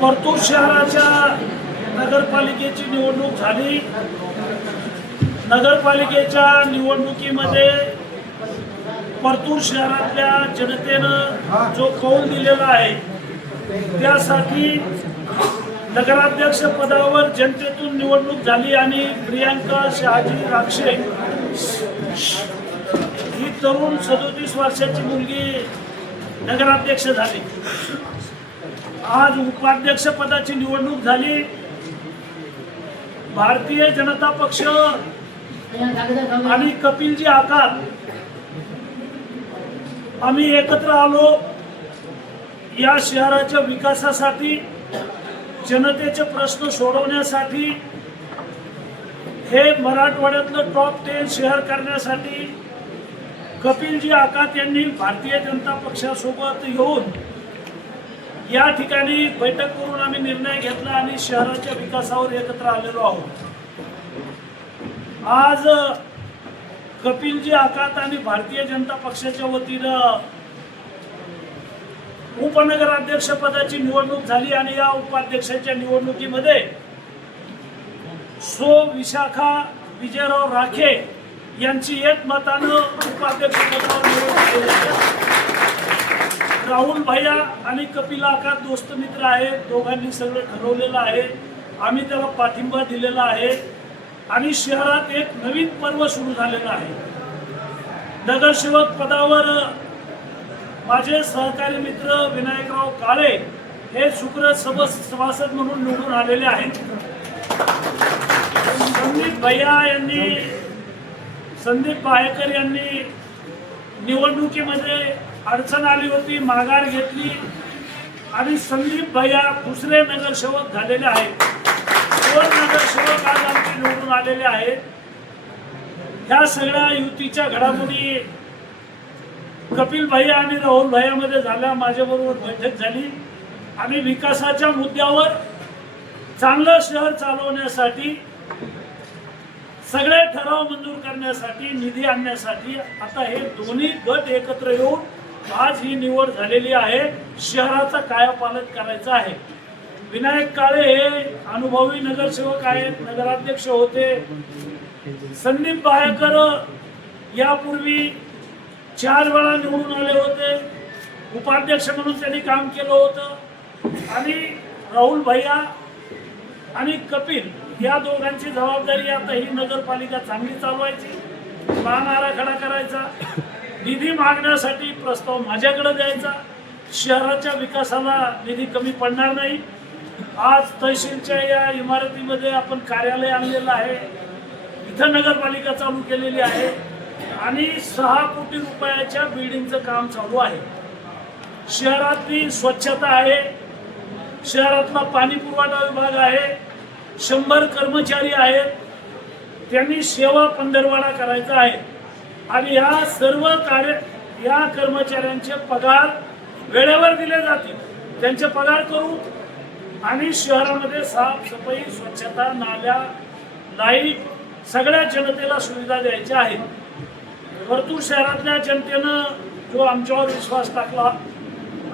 परतूर शहराच्या नगरपालिकेची निवडणूक झाली। नगरपालिकेच्या निवडणुकीमध्ये परतूर शहरातल्या जनतेनं जो कौल दिलेला आहे त्यासाठी नगराध्यक्ष पदावर जनतेतून निवडणूक झाली आणि प्रियांका शहाजी राक्षे ही तरुण 37 वर्षाची मुलगी नगराध्यक्ष झाली। आज उपाध्यक्ष पदाची निवडणूक झाली। भारतीय जनता पक्ष आणि कपिलजी आकार आम्ही एकत्र आलो या शहराच्या विकासासाठी, जनतेचे प्रश्न सोडवण्यासाठी, हे मराठवाड्यातलं टॉप 10 शहर करण्यासाठी कपिलजी आकात यांनी भारतीय जनता पक्षासोबत येऊन या ठिकाणी बैठक करून आम्ही निर्णय घेतला आणि शहराच्या विकासावर एकत्र आलेलो आहोत। आज कपिलजी आकात आणि भारतीय जनता पक्षाच्या वतीनं उपनगराध्यक्ष पदाची निवडणूक झाली आणि या उपाध्यक्षाच्या निवडणुकीमध्ये विशाखा विजयराव राखे यांची एकमतानं उपाध्यक्ष पदावर निवडणूक केली आहे। राहुल भैया आणि कपिल आकात दोस्त मित्र आहेत, दोघांनी सगळं ठरवलेलं आहे, आम्ही त्याला पाठिंबा दिलेला आहे आणि शहरात एक नवीन पर्व सुरू झालेलं आहे। नगरसेवक पदावर माझे सहकारी मित्र विनायकराव काळे हे शुक्र सभासद म्हणून निवडून आलेले आहेत। संदीप बाहेकर यांनी निवडणुकीमध्ये अडचण आली होती, माघार घेतली आणि संदीप भैया दुसरे नगरसेवक झालेले आहेत। 2 नगरसेवक आज आमचे निवडून आलेले आहेत। ह्या सगळ्या युतीच्या घडामोडी कपिल भैया आणि राहुल भैयामध्ये झाल्या। माझ्याबरोबर बैठक झाली आणि विकासाच्या मुद्द्यावर चांगलं शहर चालवण्यासाठी, सगळे ठराव मंजूर करण्यासाठी, निधी आणण्यासाठी आता हे दोन्ही गट एकत्र येऊन आज ही निवड झालेली आहे। शहराचा कायापालट करायचा आहे। विनायक काळे हे अनुभवी नगरसेवक आहेत, नगराध्यक्ष होते। संदीप बाहेकर यापूर्वी 4 वेळा निवडून आले होते, उपाध्यक्ष म्हणून त्यांनी काम केलं होतं आणि राहुल भैया आणि कपिल या दोघांची जबाबदारी आता ही नगरपालिका चांगली चालवायची, प्लॅन आराखडा करायचा, निधी मागण्यासाठी प्रस्ताव माझ्याकडे द्यायचा, शहराच्या विकासाला निधी कमी पडणार नाही। आज तहसीलच्या या इमारतीमध्ये आपण कार्यालय आणलेलं आहे, इथं नगरपालिका चालू केलेली आहे आणि 6 कोटी रुपयाच्या बिल्डिंगचं काम चालू आहे। शहरातली स्वच्छता आहे, शहरातला पाणी पुरवठा विभाग आहे, 100 कर्मचारी आहेत, त्यांनी सेवा पंधरवाडा करायचा आहे आणि या सर्व या कर्मचाऱ्यांचे पगार वेळेवर दिले जातील, त्यांचे पगार करू आणि शहरामध्ये साफसफाई, स्वच्छता, नाल्या, लाईट सगळ्या जनतेला सुविधा द्यायच्या आहेत। परतूर शहरातल्या जनतेनं जो आमच्यावर विश्वास टाकला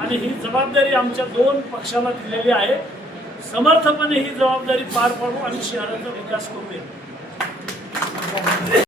आणि ही जबाबदारी आमच्या 2 पक्षाला दिलेली आहे, समर्थपणे ही जबाबदारी पार पाडू आणि शहराचा विकास करूया।